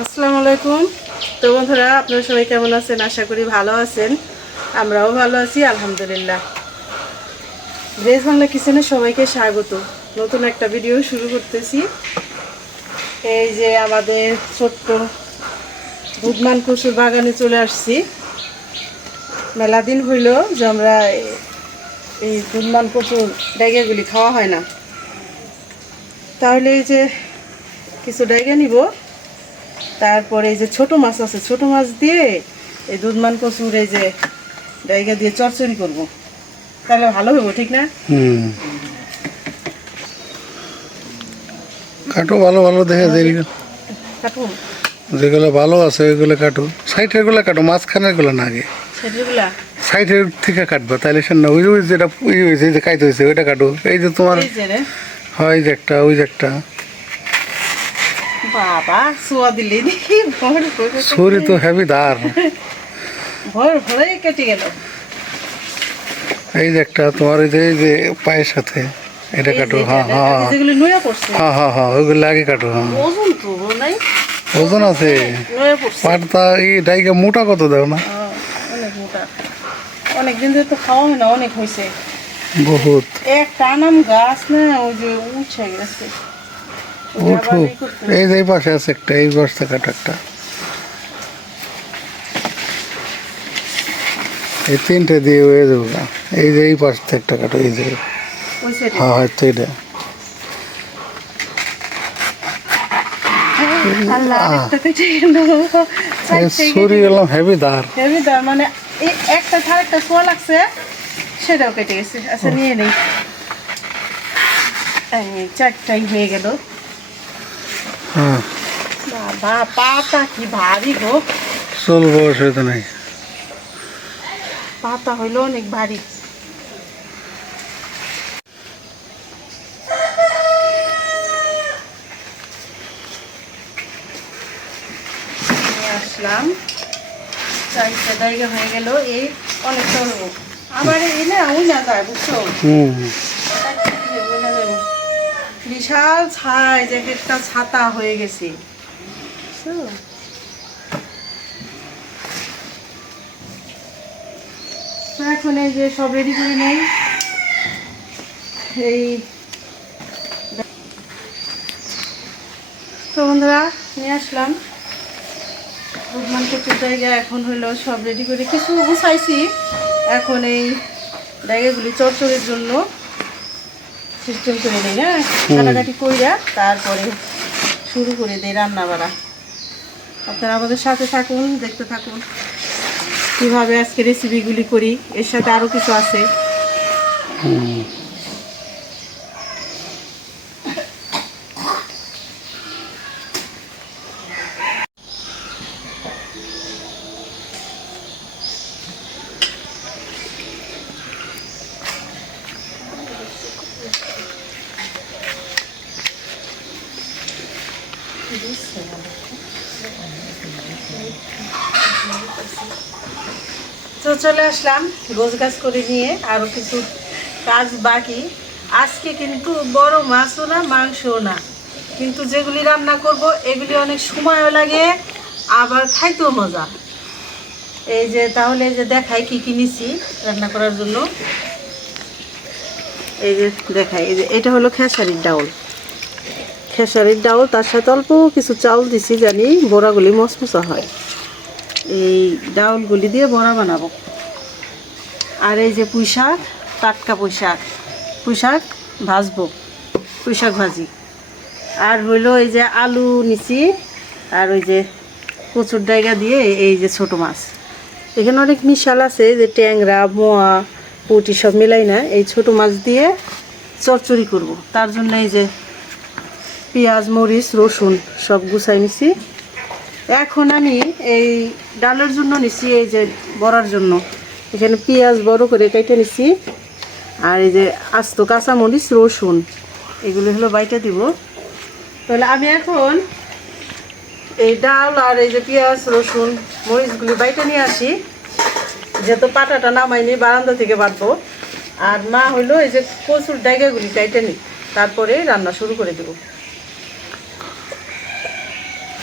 আসসালামু আলাইকুম। তো বন্ধুরা, আপনারা সবাই কেমন আছেন? আশা করি ভালো আছেন। আমরাও ভালো আছি, আলহামদুলিল্লাহ। ভেজ বাংলা কিচেনে সবাইকে স্বাগত। নতুন একটা ভিডিও শুরু করতেছি। এই যে আমাদের ছোট্ট বুধমান কচুর বাগানে চলে আসছি। মেলা দিন হইল যে আমরা এই- এই বুধমান কচুর ডাইগাগুলি খাওয়া হয় না। তাহলে এই যে কিছু ডাইগা নিব। তারপরে এই যে ছোট মাছ আছে ছোট মাছ দিয়ে এই দুধমান কচুর এই যে ডাইগা দিয়ে চচ্চড়ি করব। তাহলে ভালো হইব ঠিক না? কাটো ভালো ভালো দেখে যেগুলো কাটুন যেগুলো ভালো আছে ওইগুলো কাটো। সাইডেরগুলো কাটো মাঝখানেরগুলো না আগে। সাইডের থেকে কাটবো তাহলে সে না ওই ওই যেটা ই হয়েছে যে কাইতে হয়েছে ওইটা কাটো। এই যে তোমার হয় যে একটা ওই যে একটা। বাবা সোয়া দিলে দেখি ভর তো হেভি ধার ভর ভরে কেটে গেল। এই যে একটা তোমার যে এই যে পায়ের সাথে এটা কাটো হ্যাঁ হ্যাঁ। হ্যাঁ হ্যাঁ হ্যাঁ ওইগুলো আগে কাটো হ্যাঁ। ওজন তো নাই। ওজন আছে। পাটটা এই ডাইকে মোটা কত দাও না? হ্যাঁ, অনেক মোটা। অনেক দিন ধরে তো খাওয়া হয় না অনেক হয়েছে। বহুত। একটা নাম গাছ না ওই যে উঠে গেছে। উঠুক এই যে পাশে আছে একটা এই বস্তা কাটা একটা। এই তিনটে দিয়ে হয়ে যাব গা। এই যে এই পাশ থেকে একটা কাটো এই যে। হ্যাঁ হয়তো এটা ছুরি হেভি ধার হেভি মানে একটা একটা লাগছে সেটাও কেটে গেছে। আচ্ছা নিয়ে নেই। চারটাই হয়ে গেল। বাবা পাতা কি ভারী গো। চলবো অসুবিধা নেই। পাতা হইল অনেক ভারী। আসলাম। চারটা জায়গা হয়ে গেল এই অনেক চলবো আবার এই না ওই না যায় বুঝছ? বিশাল ছাই যে একটা ছাতা হয়ে গেছে। বুঝছ? তো এখন এই যে সব রেডি করে নেই। এই তো বন্ধুরা নিয়ে আসলাম। বুধমান কচুর জায়গা এখন হলো সব রেডি করে কিছু গুছাইছি। এখন এই জায়গাগুলি চচ্চড়ির জন্য সিস্টেম করে দিই না কাটাকাটি কইরা তারপরে শুরু করে দিই রান্না বাড়া আপনারা আমাদের সাথে থাকুন, দেখতে থাকুন। কীভাবে আজকে রেসিপিগুলি করি, এর সাথে আরও কিছু আছে হুম তো চলে আসলাম গোছ গাছ করে নিয়ে আরও কিছু কাজ বাকি। আজকে কিন্তু বড় মাছও না, মাংসও না। কিন্তু যেগুলি রান্না করব, এগুলি অনেক সময়ও লাগে, আবার খাইতেও মজা। এই যে, তাহলে এই যে দেখাই কি কি নিছি রান্না করার জন্য। এই যে দেখাই, এই যে এটা হলো খেসারির ডাউল। খেসারির ডাউল, তার সাথে অল্প কিছু চাউল দিছি জানি, বড়াগুলি মচমচা হয়। এই ডাউলগুলি দিয়ে বড়া বানাবো। আর এই যে পুঁই শাক টাটকা পুঁই শাক পুঁই শাক ভাজবো পুঁই শাক ভাজি। আর হইল এই যে আলু নিছি, আর ওই যে কচুর ডাইগা দিয়ে এই যে ছোট মাছ। এখানে অনেক মিশাল আছে, যে ট্যাংরা, মোয়া, পুটি সব মিলাই না, এই ছোট মাছ দিয়ে চচ্চড়ি করব। তার জন্য এই যে পেঁয়াজ, মরিচ, রসুন সব গুছাই নিছি। এখন আমি এই ডালের জন্য নিছি, এই যে বড়ার জন্য। এখানে পেঁয়াজ বড় করে কেটে নিছি। আর এই যে আস্ত কাঁচামরিচ, রসুন, এগুলো হলো বাইটা দিব। তাহলে আমি এখন এই ডাল আর এই যে পেঁয়াজ, রসুন, মরিচগুলি বাইটা নিয়ে আসি। যেহেতু পাটাটা নামাইনি, বারান্দা থেকে বাঁধবো আর মা হইল এই যে কচুর ডাইগাগুলি কাইটে নি তারপরে রান্না শুরু করে দেবো।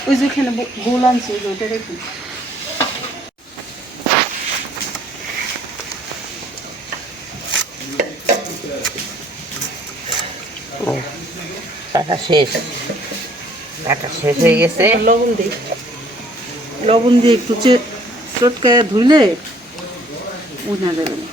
ওই যেখানে বোল আনছি, ওইটা রেখে। কাটা শেষ। কাটা শেষ হয়ে গেছে। লবণ দিই। লবণ দিয়ে একটু চে- চটকায় ধুইলে উঠা যাবে না।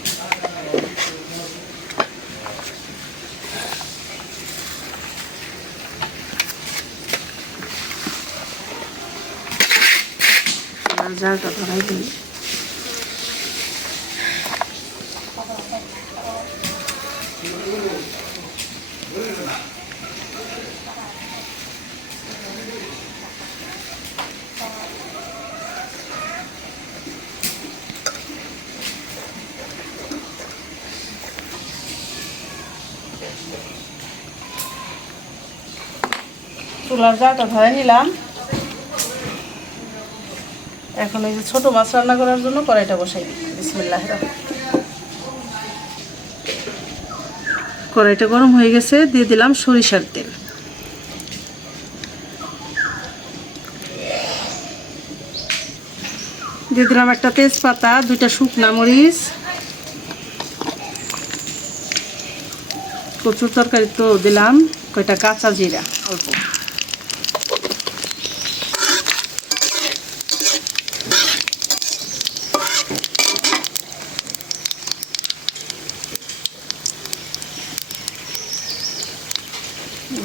জালটা ধরাই দিই। চুলার জালটা ধরে নিলাম। এখন এই যে ছোট মাছ রান্না করার জন্য কড়াইটা বসাই বিসমিল্লাহ কড়াইটা গরম হয়ে গেছে, দিয়ে দিলাম সরিষার তেল। দিয়ে দিলাম একটা তেজপাতা, দুইটা শুকনা মরিচ। কচুর তরকারি তো দিলাম, কয়টা কাঁচা জিরা, অল্প।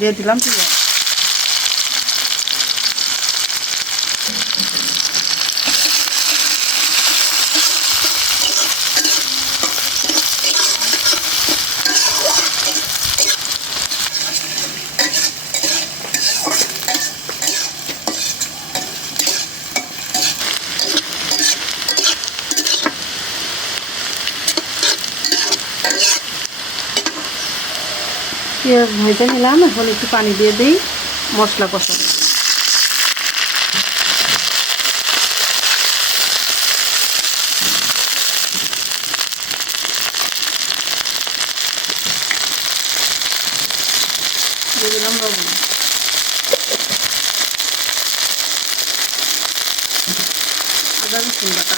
দিয়ে দিলাম ঠিক পেঁয়াজ ভেজে নিলাম এখন একটু পানি দিয়ে দিই মশলা কষানো দিয়ে দিলাম লবণ আদা রসুন বাটা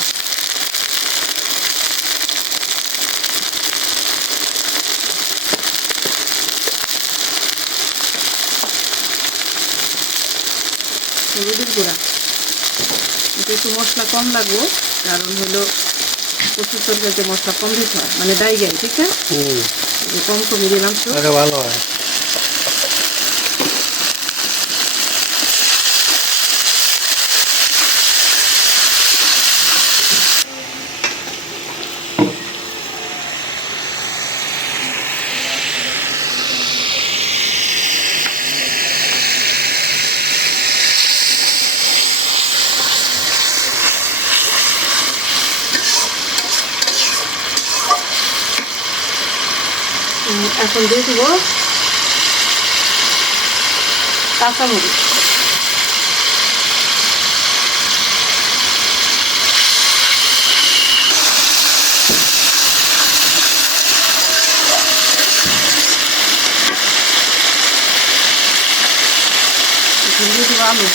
হলুদের গুঁড়া। এটা একটু মশলা কম লাগবো কারণ হলো প্রচুর তরকারিতে মশলা কম দিতে হয় মানে ডাইগাই ঠিক আছে কম কমে দিলাম তো। ভালো হয়। এখন দিয়ে দেবো কাঁচামরিচ দিয়ে দেবো আলু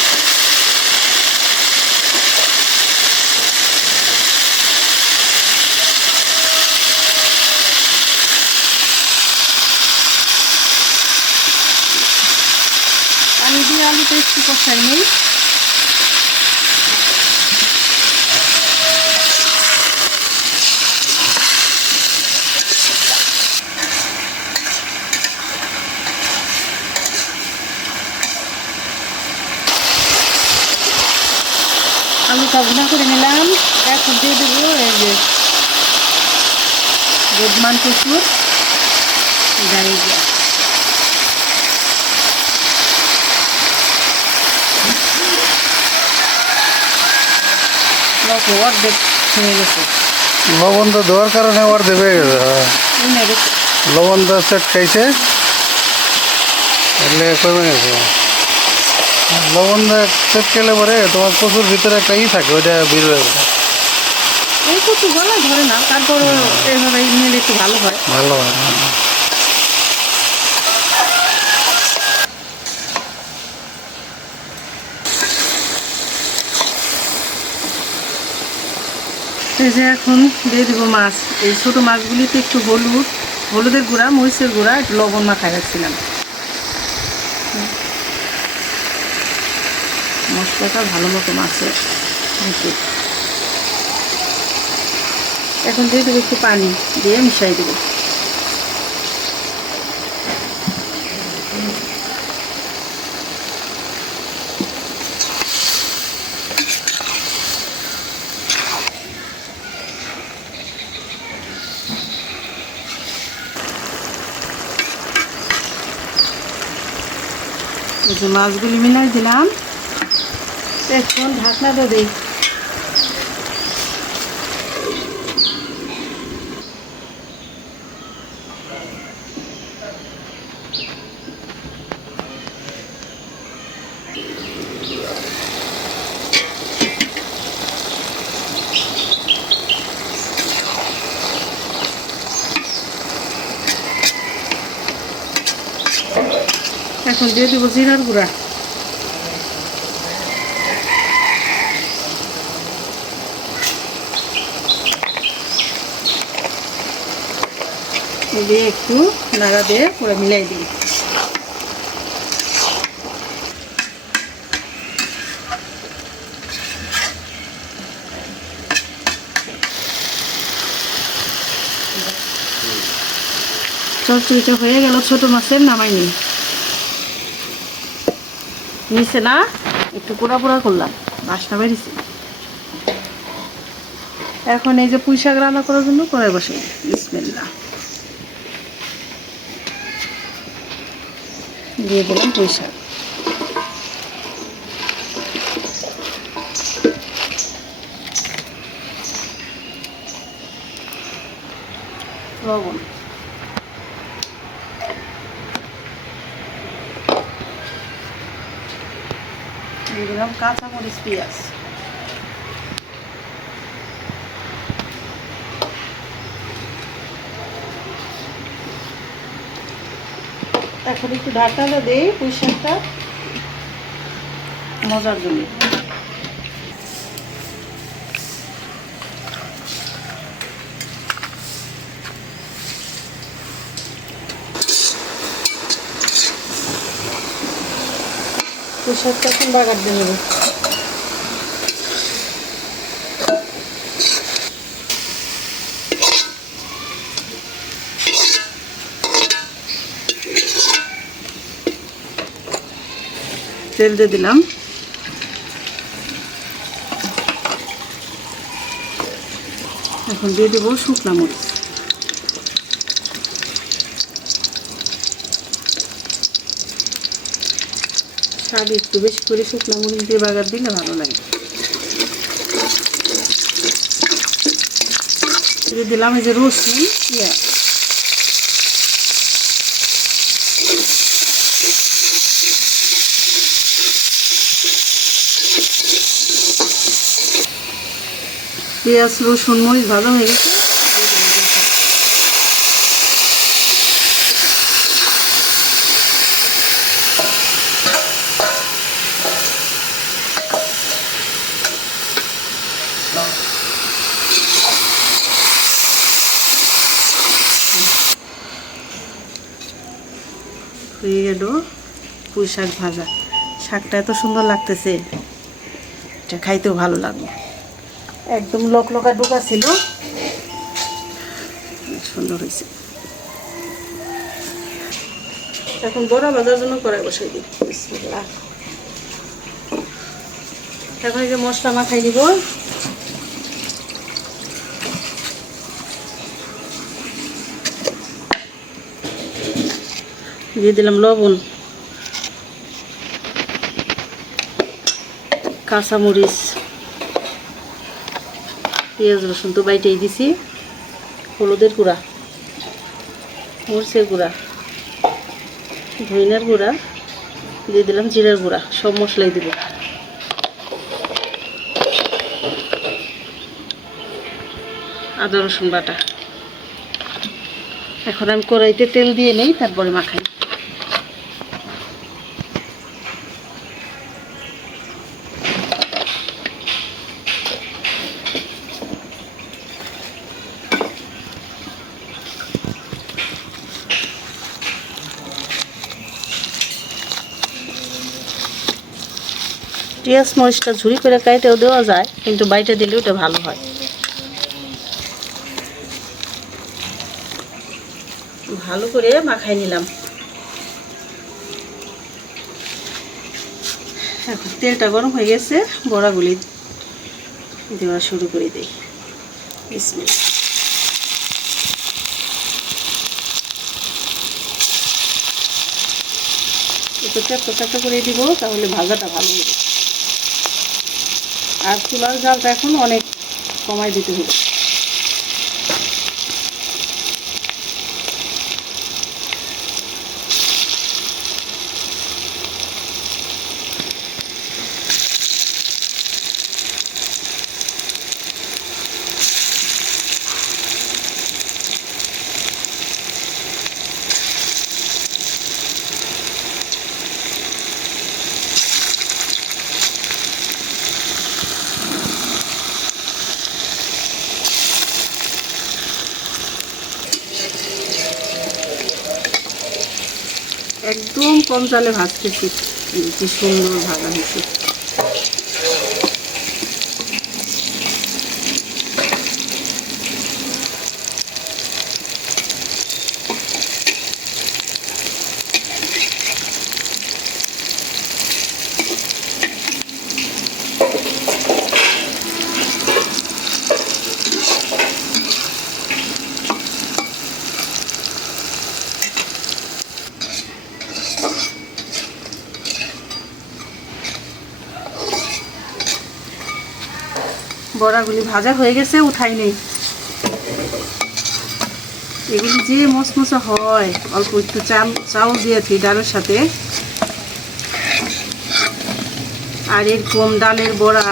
পানি দিয়ে আলুটা একটু কষাই নেই আলুটা ভুনা করে নিলাম। এখন দিয়ে দেবো এই যে গোদমান কচুর। জায়গা লক্ষ্য অর্ধেক হয়ে গেছে। লবণ তো দেওয়ার কারণে আবার দেবে এনে রেখে লবণ তো সেট খাইছে। এলে কমে গেছে? লবণ সেট খেলে পরে তোমার প্রচুর ভিতরে একটা ই থাকে ওইটা বের হয়ে যাবে এই কচু গলা ধরে না তারপর এভাবে নিলে একটু ভালো হয়। ভালো হয়। এই যে এখন দিয়ে দেবো মাছ। এই ছোটো মাছগুলিতে একটু হলুদ, হলুদের গুঁড়া, মরিচের গুঁড়া, একটু লবণ মাখায় রাখছিলাম। মশলাটা ভালো মতো মাছের এখন দিয়ে দেবো একটু পানি, দিয়ে মিশাই দেবো। যে মাছগুলি মিলাই দিলাম। এখন ঢাকনাটা দিই। এখন দিয়ে দিব জিরার গুঁড়া। দিয়ে একটু নাড়া দিয়ে পুরো মিলাই দিই। চচ্চড়িটা হয়ে গেল, ছোট মাছের নামাইনি নিচে না? একটু পোড়া পোড়া করলাম। বাসনা বেরিয়েছে এখন এই যে পুঁই শাক রান্না করার জন্য করে বসে বিসমিল্লা দিয়ে দিলাম পুঁই শাক লবণ দিয়ে দিলাম কাঁচামরিচ পেঁয়াজ এখন একটু ঢাকাটা দেই পুঁই শাকটা মজার জন্য। পুঁই শাকটা এখন বাগার দিয়ে তেল দিয়ে দিলাম। এখন দিয়ে দেবো শুকনা মরিচ। স্বাদ একটু বেশি করে শুকনা মরিচ দিয়ে বাগার দিলে ভালো লাগে। দিয়ে দিলাম এই যে রসুন, পেঁয়াজ। পেঁয়াজ, রসুন, মরিচ ভালো হয়ে গেছে। হয়ে গেল পুঁই শাক ভাজা। শাকটা এত সুন্দর লাগতেছে। এটা খাইতেও ভালো লাগবে। একদম লোক লোকা ডোকা ছিল সুন্দর হয়েছে। এখন বড়া ভাজার জন্য কড়াই বসাই দিই। এখন এই যে মশলা মাখাই দিব। দিয়ে দিলাম লবণ। কাঁচামরিচ। পেঁয়াজ, রসুন তো বাইটেই দিছি। হলুদের গুঁড়া, মরিচের গুঁড়া, ধইনার গুঁড়া, দিয়ে দিলাম জিরার গুঁড়া, সব মশলাই দিব। আদা, রসুন বাটা। এখন আমি কড়াইতে তেল দিয়ে নেই, তারপরে মাখাই। পেঁয়াজ মরিচটা ঝুরি করে কাইটেও দেওয়া যায়, কিন্তু বাইটে দিলে ওটা ভালো হয়। ভালো করে মাখাই নিলাম। এখন তেলটা গরম হয়ে গেছে, বড়াগুলি দেওয়া শুরু করে দিই। বিসমিল্লাহ। একটু চারটা চারটা করে দিব, তাহলে ভাজাটা ভালো হবে। আর চুলার জালটা এখন অনেক কমাই দিতে হবে একদম কম জলে ভাজতেছি কি সুন্দর ভাজা হয়েছে। বড়াগুলি ভাজা হয়ে গেছে, উঠাই নেই। এগুলি যে মশমশা হয়, অল্প একটু চাল চাউল দিয়েছি ডালের সাথে। আর এরকম ডালের বড়া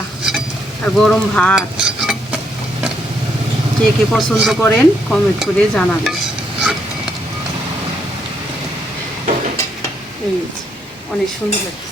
আর গরম ভাত। কে কে পছন্দ করেন কমেন্ট করে জানাবেন। এই অনেক সুন্দর লাগছে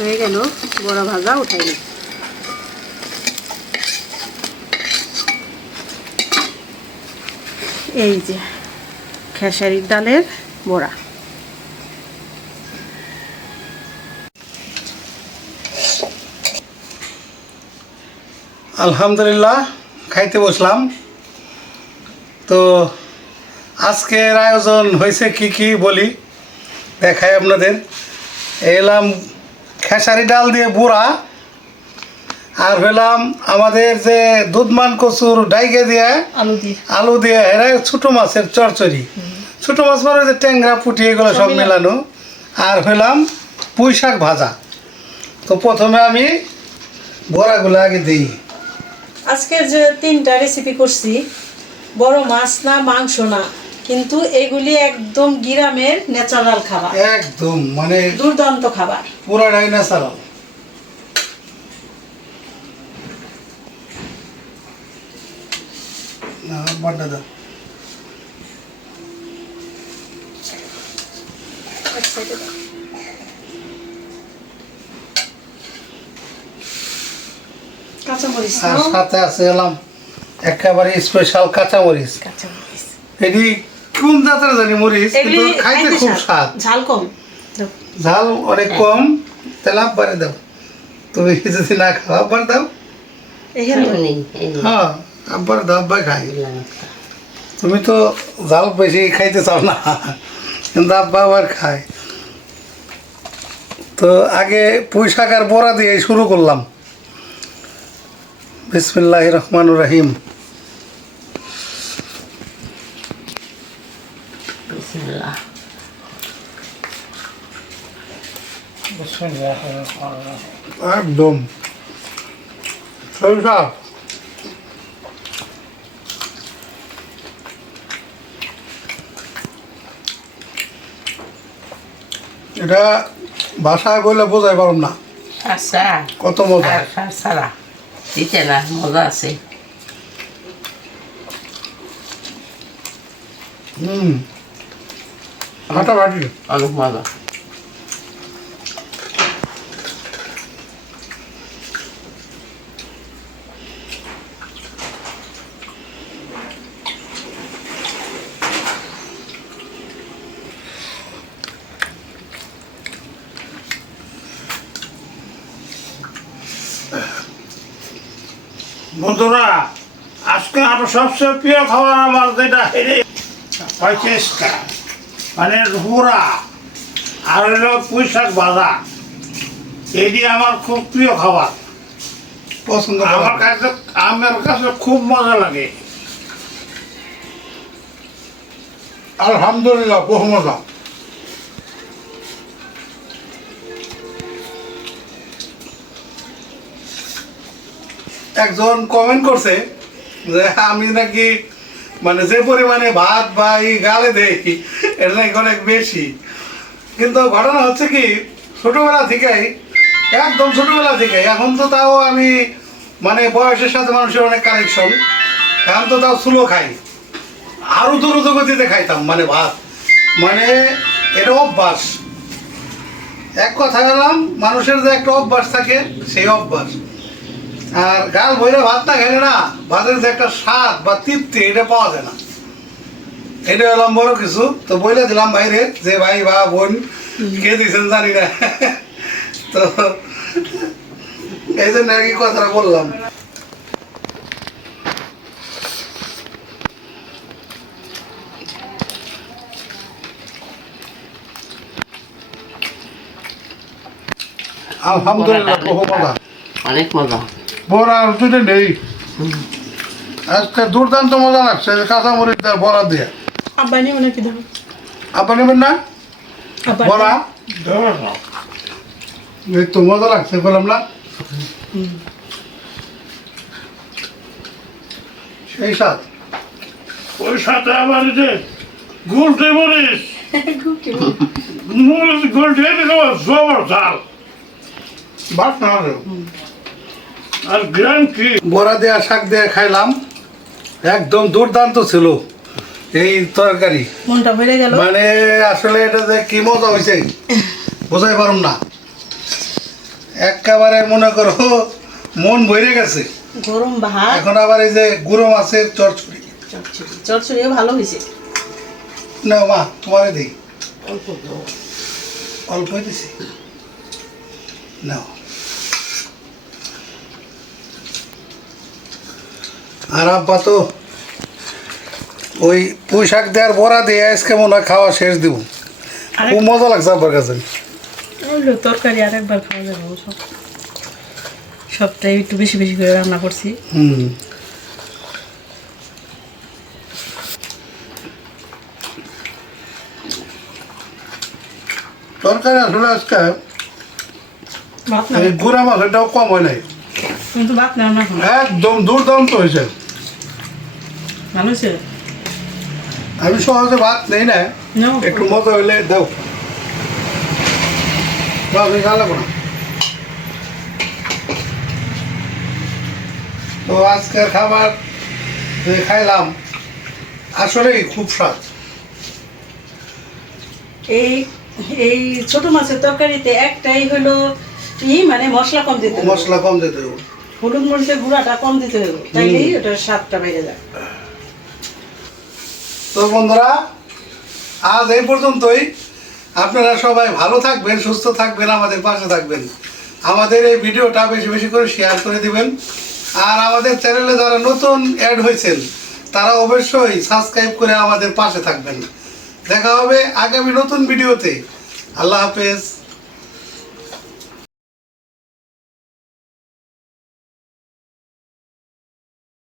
হয়ে গেল, বড়া ভাজা উঠাই নিই। এই যে, খেসারির ডালের বড়া। আলহামদুলিল্লাহ, খাইতে বসলাম। তো আজকের আয়োজন হয়েছে কি কি বলি দেখায় আপনাদের। এলাম খেসারি ডাল দিয়ে বুড়া আর হলাম আমাদের যে দুধমান কচুর ডাইগে দিয়ে আলু দিয়ে। আলু দিয়ে এরা ছোটো মাছের চরচড়ি। ছোটো মাছ মানে যে ট্যাংরা পুঁটি এগুলো সব মেলানো। আর হইলাম পুঁই শাক ভাজা। তো প্রথমে আমি বড়াগুলো আগে দিই। আজকের যে তিনটা রেসিপি করছি বড় মাছ না মাংস না। কিন্তু এগুলি একদম গ্রামের ন্যাচারাল খাবার। একদম মানে দুর্দান্ত খাবার। পুরা ডাইনা সালাম না বাড্ডা দাও কাঁচামরিচ সাথে আছে এলাম একেবারে স্পেশাল কাঁচামরিচ। কাঁচামরিচ। এটি কোন জাতের জানি মরিচ? কিন্তু খাইতে খুব স্বাদ। ঝাল কম। ঝাল অনেক কম তেলে আব্বারে দাও। তুমি যদি না খাও আব্বার দাও। হ্যাঁ আব্বার দাও আব্বাই খাই তুমি তো জাল বেশি খাইতে চাও না কিন্তু আব্বা আবার খায়। তো আগে পুঁই শাক আর বড়া দিয়ে শুরু করলাম। বিসমিল্লাহ রহমান রাহিম। একদম সরিষা এটা ভাষা বলে বোঝাই পারম না আচ্ছা কত মজা সারা দিতে না মজা আছে হুম ফাটাফাটি অনেক মজা বন্ধুরা আজকে আমার সবচেয়ে প্রিয় খাবার আমার যেটা হয় চেষ্টা মানে হুরা আর হলো পুঁই শাক ভাজা। এটি আমার খুব প্রিয় খাবার। পছন্দ আমার কাছে আমার কাছে খুব মজা লাগে। আলহামদুলিল্লাহ বহু মজা। একজন কমেন্ট করছে যে আমি নাকি মানে যে পরিমাণে ভাত বা এই গালে দেই এটা নাকি অনেক বেশি। কিন্তু ঘটনা হচ্ছে কি, ছোটবেলা থেকেই, একদম ছোটবেলা থেকে এখন তো তাও আমি মানে বয়সের সাথে মানুষের অনেক কানেকশন এখন তো তাও স্লো খাই। আরও দ্রুত গতিতে খাইতাম মানে ভাত। মানে এটা অভ্যাস। এক কথা গেলাম মানুষের যে একটা অভ্যাস থাকে, সেই অভ্যাস। আর গাল বইরে ভাত না খেলে না, ভাতের যে একটা স্বাদ বা তৃপ্তি, এটা পাওয়া যায় না। এটা হলাম বড় কিছু। তো বলে দিলাম বাইরে, যে ভাই বা বোন কে দিয়েছেন জানি না। তো এই জন্য কি কথাটা বললাম। আলহামদুলিল্লাহ অনেক মজা। বড়া রুটিতে নেই। আজকে দুর্দান্ত মজা লাগছে কাঁচা মরিচ দেওয়ার বড়া দিয়ে। আব্বা নিব নাকি নেবেন না? বড়া? এই তো মজা লাগছে বললাম না? সেই সাথ ওই সাথে আবার যে গুলটে মরিচ। মরিচ। গুলটে জবর ঝাল না। আর গ্রাম কি? বড়া দেওয়া শাক দিয়ে খাইলাম। একদম দুর্দান্ত ছিল এই তরকারি। মনটা ভরে গেল। মানে আসলে এটা যে কি মজা হয়েছে বোঝাই পারুম না। একেবারে মনে করো মন ভরে গেছে। গরম ভাত। এখন আবার এই যে গুঁড়ো মাছের চরচড়ি। চচ্চড়ি চচ্চড়িও ভালো হয়েছে না মা তোমারে দিই। অল্প দাও। অল্প দিছি নাও। আর আব্বা তো ওই পুঁই শাক দেওয়ার বড়া দিয়ে আজকে মনে হয় খাওয়া শেষ দিব। খুব মজা লাগছে আব্বার কাছে। তরকারি আরেকবার খাওয়া যাবে সব সবটাই একটু বেশি বেশি করে রান্না করছি। হুম। তরকারি আসলে আজকে গুঁড়া মাছ এটাও কম হয় নাই। কিন্তু ভাত না। একদম দুর্দান্ত হয়েছে। ভালো আমি সহজে ভাত নেই না। একটু মজা হইলে দাও। আমি খাওয়া না তো আজকের খাবার যে খাইলাম আসলেই খুব স্বাদ। এই এই ছোট মাছের তরকারিতে একটাই হলো ই মানে মশলা কম দিতে মশলা কম দিতে হলুদ মরিচের গুঁড়াটা কম দিতে হবে। তাইলেই ওটার স্বাদটা বেড়ে যায়। তো বন্ধুরা, আজ এই পর্যন্তই। আপনারা সবাই ভালো থাকবেন, সুস্থ থাকবেন, আমাদের পাশে থাকবেন। আমাদের এই ভিডিওটা বেশি বেশি করে শেয়ার করে দিবেন। আর আমাদের চ্যানেলে যারা নতুন অ্যাড হয়েছেন, তারা অবশ্যই সাবস্ক্রাইব করে আমাদের পাশে থাকবেন। দেখা হবে আগামী নতুন ভিডিওতে। আল্লাহ হাফেজ।